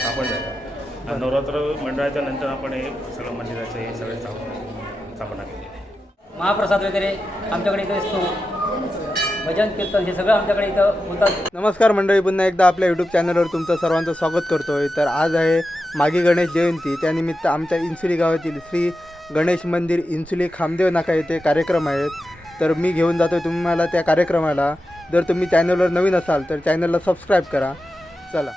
स्थापन झालं नवरात्र मंडळाच्या नंतर आपण हे सगळं मंदिराचे हे सगळे स्थापना स्थापना केलेली आहे महाप्रसाद वगैरे आमच्याकडे इथे असतो भजन कीर्तन हे सगळं आमच्याकडे इथं होतात. नमस्कार मंडळी पुन्हा एकदा आपल्या यूट्यूब चॅनलवर तुमचं सर्वांचं स्वागत करतोय. तर आज आहे मागी गणेश जयंती. त्यानिमित्त आमच्या इन्सुली गावातील श्री गणेश मंदिर इन्सुली खामदेव नाका येथे कार्यक्रम आहेत तर मी घेऊन जातो तुम्हाला त्या कार्यक्रमाला. जर तुम्ही चॅनलवर नवीन असाल तर चॅनलला सबस्क्राईब करा. चला.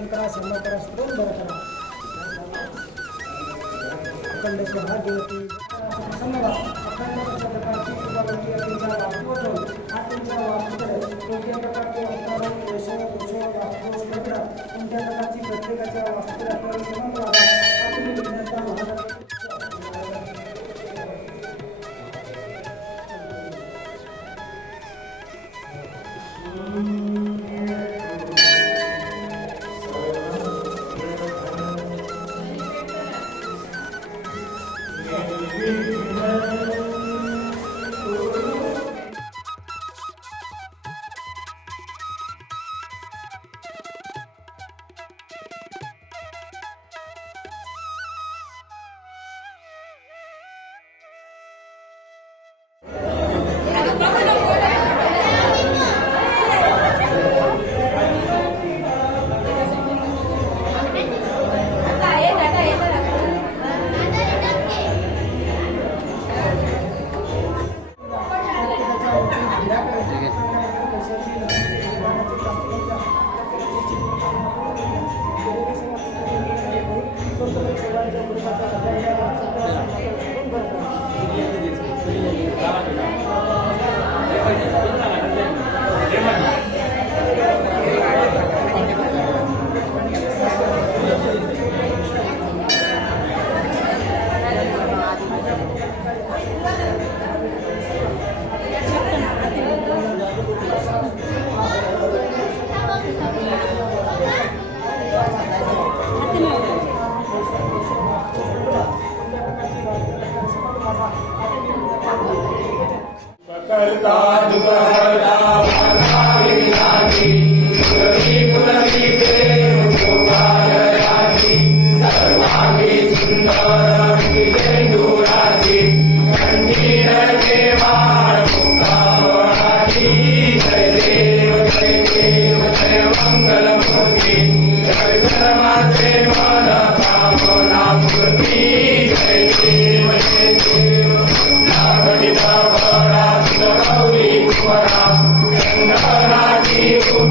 दर्शन करा रक्षण करा सन्मान बरं करा अखंड स्वभा देवती प्रसन्न व्हा. अखंड प्रकारची कोणत्या प्रकारचे वातावरण, कोणत्या प्रकारची प्रत्येकाच्या वास्तुराष्ट्रावर व्हावा. Hare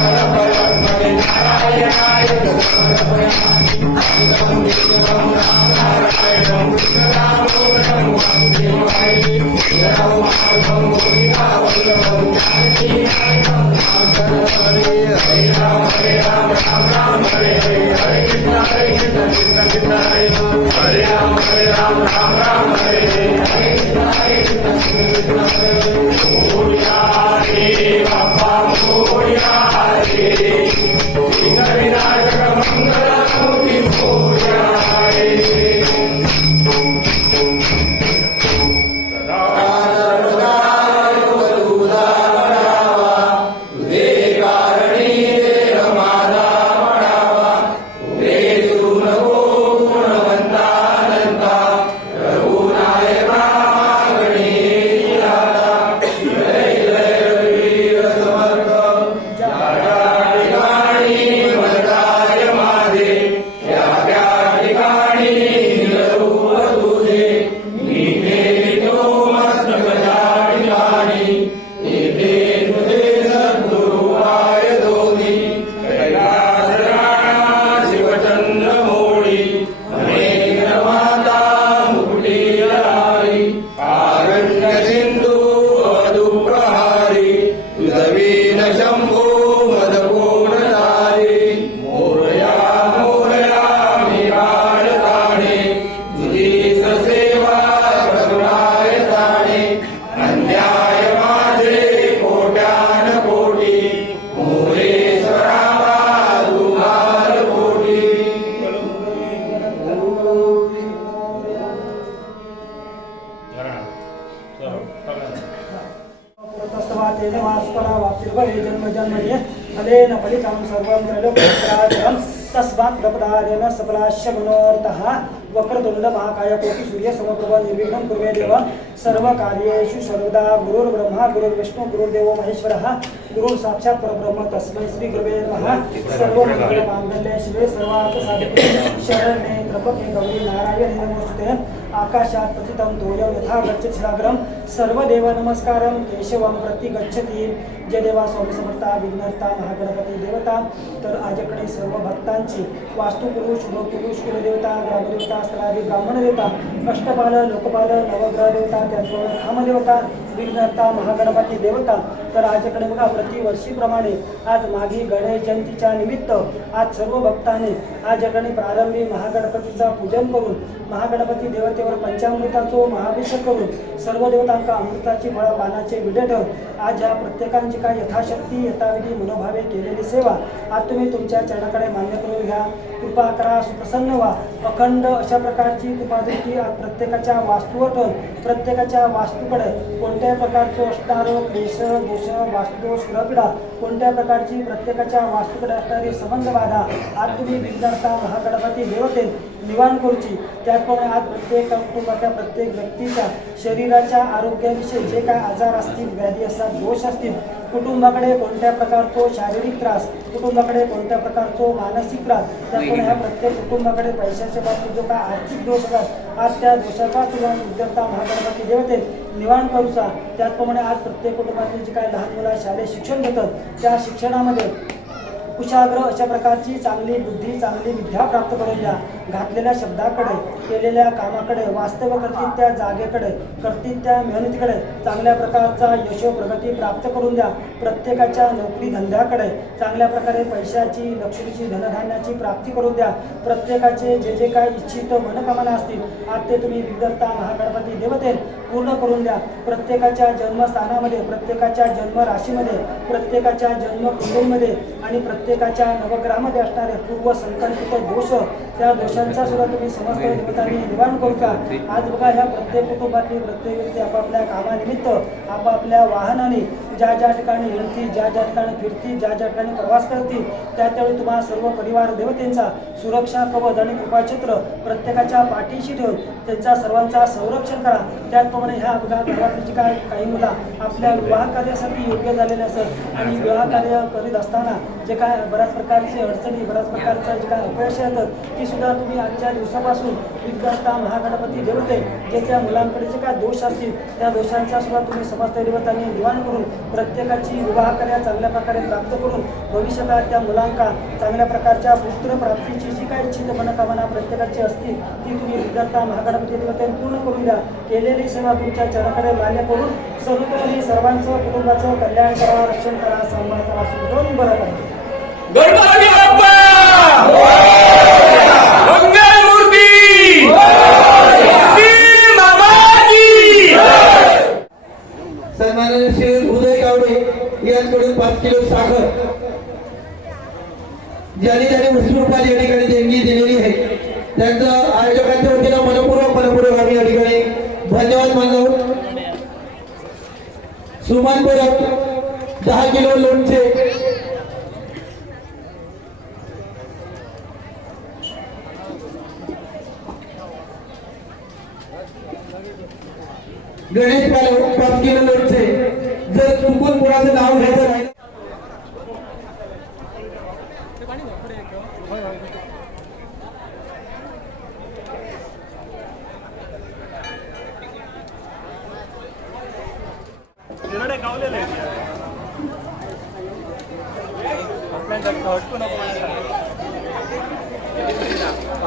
प्रसादेन प्रपदादेन सफलाश्य मनोर्थः वक्रतुण्ड महाकाय कोटि सूर्य समप्रभ निर्विघ्नं कुर्वे देव सर्व कार्येषु सर्वदा गुरुर्ब्रह्मा गुरुर्विष्णु गुरुर्देव महेश्वरः गुरुः साक्षात् परब्रह्म तस्मै श्री गुरुवे नमः. सर्वमङ्गलमाङ्गल्ये शिवे सर्वार्थ साधिके शरणे त्र्यंबके गौरी नारायणे नमोस्तुते. आकाशात् पतितं तोयं यथा गच्छति सर्व देव नमस्कार केशवं प्रति गच्छती जय देवा स्वामी समर्था विघ्नर्ता महागणपती देवता. तर आजकडे सर्व भक्तांची वास्तुपुरुष पुरुष कुलदेवता ग्रामदेवता स्थलादी ब्राह्मण देवता अष्टपाल लोकपाल नवग्रह देवता त्याचबरोबर कामदेवता विघ्नर्ता महागणपती देवता. तर आजकडे बघा प्रतिवर्षीप्रमाणे आज मागी गणेश जयंतीच्या निमित्त आज सर्व भक्तांनी आजकडे प्रारंभी महागणपतीचा पूजन करून महागणपती देवतेवर पंचामृताचो महाभिषेक करून सर्व का अमृताची फळं पानाचे विडे आज या प्रत्येकांची काय यथाशक्ती यथाविधी मनोभावे केलेली सेवा? आज तुम्ही तुमच्या चरणाकडे मान्य करून घ्या. कृपा करा सुप्रसन्न व्हा. अखंड अशा प्रकारची कृपादृष्टी आज प्रत्येकाच्या वास्तूवर ठेवून प्रत्येकाच्या वास्तूकडे. कोणत्याही प्रकारचं असणारं क्लेश दोष वास्तुदोष ग्रहपीडा कोणत्या प्रकारची प्रत्येकाच्या वास्तूकडे असणारी संबंध बाधा आज तुम्ही विघ्नता महागणपती देवते निवाण करूची. त्याचप्रमाणे आज प्रत्येक कुटुंबाच्या प्रत्येक व्यक्तीच्या शरीराच्या आरोग्याविषयी जे काय आजार असतील व्याधी असतात दोष असतील कुटुंबाकडे कोणत्या प्रकारचो शारीरिक त्रास कुटुंबाकडे कोणत्या प्रकारचो मानसिक त्रास त्याचप्रमाणे ह्या प्रत्येक कुटुंबाकडे पैशाच्या बाबतीत जो काय आर्थिक दोष असतात आज त्या दोषाचा किंवा विद्यार्था महागणपती देवते. निवारण करूचा त्याचप्रमाणे आज प्रत्येक कुटुंबातील जे काय लहान मुलं शालेय शिक्षण घेतात त्या शिक्षणामध्ये कुशाग्र अशा प्रकारची चांगली बुद्धी चांगली विद्या प्राप्त करून द्या घातलेल्या शब्दाकडे केलेल्या कामाकडे वास्तव करतील त्या जागेकडे करतील त्या मेहनतीकडे चांगल्या प्रकारचा यशो प्रगती प्राप्त करून द्या. प्रत्येकाच्या नोकरी धंद्याकडे चांगल्या प्रकारे पैशाची लक्ष्मीची धनधान्याची प्राप्ती करून द्या. प्रत्येकाचे जे जे काय इच्छित मनकामना असतील आज ते तुम्ही विदर्ता महागणपती देवते पूर्ण करून द्या. प्रत्येकाच्या जन्मस्थानामध्ये प्रत्येकाच्या जन्म राशीमध्ये प्रत्येकाच्या जन्म कुंडलीमध्ये आणि प्रत्येकाच्या नवग्रहामध्ये असणारे पूर्व संकल्पित दोष त्या दोषांचा सुद्धा तुम्ही समस्त देवतांनी निवारण करू का आज बघा ह्या प्रत्येक कुटुंबातली प्रत्येक व्यक्ती आपापल्या कामानिमित्त आपापल्या वाहनाने ज्या ज्या ठिकाणी येतील ज्या ज्या ठिकाणी फिरती ज्या ज्या ठिकाणी प्रवास करतील त्या त्यावेळी तुम्हाला सर्व परिवार देवतेंचा सुरक्षा कवच आणि कृपाचित्र प्रत्येकाच्या पाठीशी ठेवून त्यांचा सर्वांचा संरक्षण करा. त्याचप्रमाणे ह्या अपघात गावातली काय काही मुलं आपल्या विवाह कार्यासाठी योग्य झालेले असत आणि विवाह कार्य करीत असताना जे काय बऱ्याच प्रकारचे अडचणी बऱ्याच प्रकारचं जे काय अपयश येतात ती सुद्धा तुम्ही आजच्या दिवसापासून विद्यार्था महागणपती देवते जे त्या मुलांकडे जे काय दोष असतील त्या दोषांचा सुद्धा तुम्ही समजता देवतांनी निवारण करून प्रत्येकाची विवाह चांगल्या प्रकारे प्राप्त करून भविष्यात त्या मुलांका चांगल्या प्रकारच्या पुत्रप्राप्तीची जी काय इच्छित मनोकामना प्रत्येकाची असतील ती तुम्ही विद्यार्था महागणपती पूर्ण करून द्या. केलेली सेवा तुमच्या चरणाकडे मान्य करून सर्वतोपरी सर्वांचं कुटुंबाचं कल्याण करा रक्षण करा सांभाळ करा सुखदोन बरं पाहिजे गणपती बाप्पा मंगल मूर्ती वीर मामाजी सन्माननीय श्री उदय गावडे यांकडून पाच किलो साखर. ज्यांनी त्याने उत्स्फूर्तपणे या ठिकाणी देणगी दिलेली आहे. त्यांचं आयोजकांच्या वतीनं मनपूर्वक मनपूर्वक आम्ही या ठिकाणी धन्यवाद मानलो सुमान परत दहा किलो लोणचे. गणेश पालव पाच किलो लोणचे. जर चुकून कोणाचं नाव घ्यायचं राहिलं?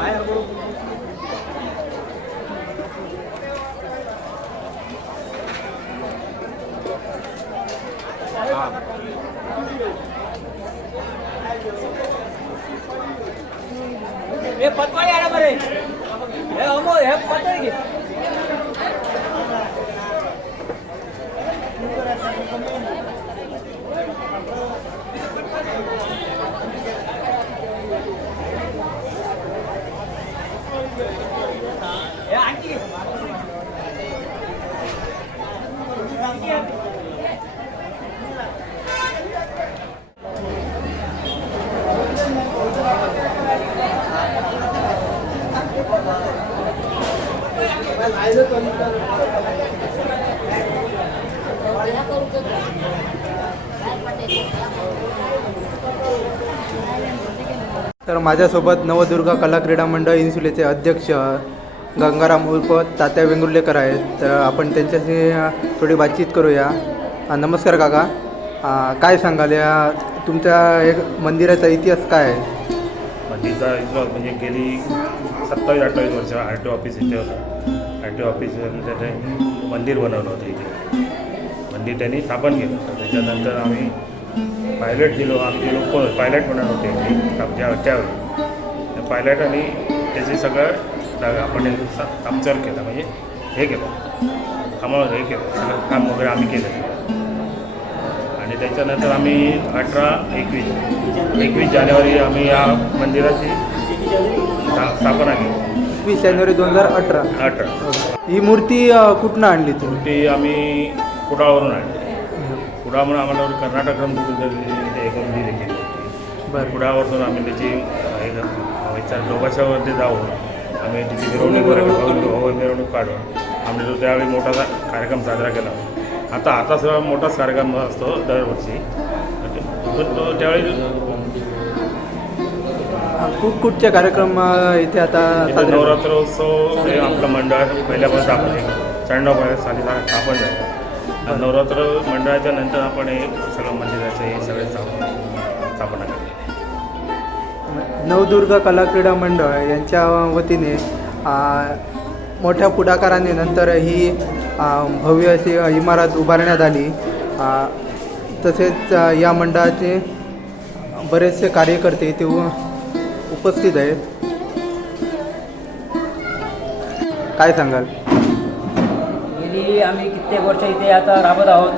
हे पटवाडी आला माझ्यासोबत नवदुर्गा कला क्रीडा मंडळ इन्सुलेचे अध्यक्ष गंगाराम उर्फ तात्या वेंगुर्लेकर आहेत. तर आपण त्यांच्याशी थोडी बातचीत करूया. नमस्कार काका. काय सांगाल? या तुमच्या एक मंदिराचा इतिहास काय आहे? मंदिरचा इतिहास म्हणजे गेली सत्तावीस अठ्ठावीस वर्ष आर टी ऑफिस इथे होतं. आर टी ऑफिस मंदिर बनवलं होतं इथे. मंदिर त्यांनी स्थापन केलं होतं. त्याच्यानंतर आम्ही पायलट गेलो आमचे लोक पायलट म्हणत होते आमच्या त्यावेळी. त्या पायलट आणि त्याचे सगळं जागा आपण कामचार केला. म्हणजे हे केलं. कामावर हे केलं. सगळं काम वगैरे आम्ही केलं. आणि त्याच्यानंतर आम्ही अठरा एकवीस एकवीस जानेवारी आम्ही या मंदिराची स्था- स्थापना केली. वीस जानेवारी दोन हजार अठरा. अठरा. ही मूर्ती कुठनं आणली ती आम्ही कुडाळवरून आणली. म्हणून आम्हाला कर्नाटक केली होती बरं. कुडाळवरून आम्ही त्याची हे विचार डोबाशावरती जाऊन आम्ही तिची मिरवणूक हो मिरवणूक काढून आम्ही तो त्यावेळी मोठा कार्यक्रम साजरा केला. आता आता सुद्धा मोठाच कार्यक्रम असतो दरवर्षी. पण तो त्यावेळी अ, कुठ कुठचे कार्यक्रम इथे आता नवरात्रोत्सव हे आपलं मंडळ पहिल्यापासून एक त्र्याण्णव पर्यंत साली स्थापन झालं. नवरात्र मंडळाच्या नंतर आपण हे सगळं मंदिराचं हे सगळे स्थापना केली नवदुर्गा कला क्रीडा मंडळ यांच्या वतीने मोठ्या पुढाकाराने नंतर ही भव्य अशी इमारत उभारण्यात आली. तसेच या मंडळाचे बरेचसे कार्यकर्ते ते उपस्थित आहेत. काय सांगाल? गेली आम्ही कित्येक वर्ष इथे आता राबत आहोत.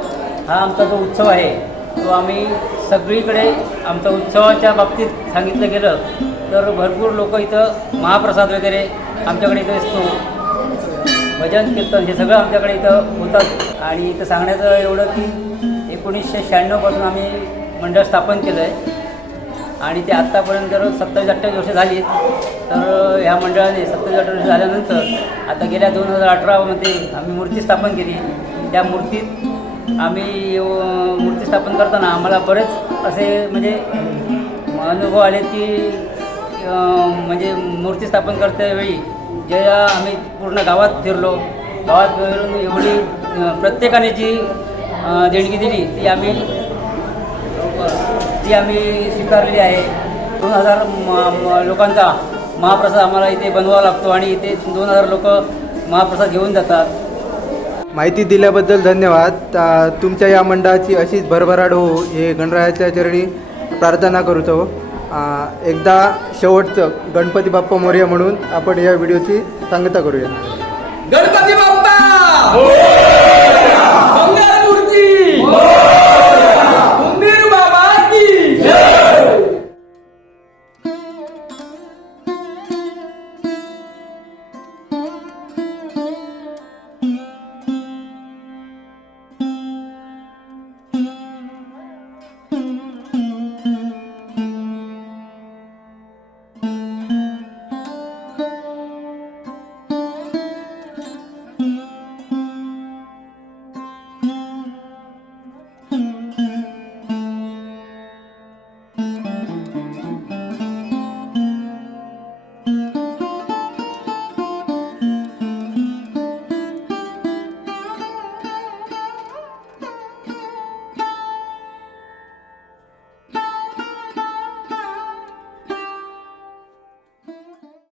हा आमचा जो उत्सव आहे तो आम्ही सगळीकडे आमचा उत्सवाच्या बाबतीत सांगितलं गेलं तर भरपूर लोक इथं महाप्रसाद वगैरे आमच्याकडे इथं असतो भजन कीर्तन हे सगळं आमच्याकडे इथं होतात. आणि इथं सांगण्याचं एवढं की एकोणीसशे शहाण्णवपासून आम्ही मंडळ स्थापन केलं आहे आणि ते आत्तापर्यंत जर सत्तावीस अठ्ठावीस वर्ष झाली तर ह्या मंडळाने सत्तावीस अठ्ठावीस वर्ष झाल्यानंतर आता गेल्या दोन हजार अठरामध्ये आम्ही मूर्ती स्थापन केली. त्या मूर्तीत आम्ही मूर्ती स्थापन करताना आम्हाला बरेच असे म्हणजे अनुभव आले की म्हणजे मूर्ती स्थापन करतेवेळी ज्या आम्ही पूर्ण गावात फिरलो गावात फिरून एवढी प्रत्येकाने जी देणगी दिली ती आम्ही ती आम्ही स्वीकारलेली आहे. दोन हजार लोकांचा महाप्रसाद आम्हाला इथे बनवावा लागतो आणि इथे दोन हजार लोक महाप्रसाद घेऊन जातात. माहिती दिल्याबद्दल धन्यवाद. तुमच्या या मंडळाची अशीच भरभराट हो हे गणरायाच्या चरणी प्रार्थना करूचो एकदा शेवटचं गणपती बाप्पा मौर्य म्हणून आपण या व्हिडिओची सांगता करूया. गणपती बाप्पा! हो!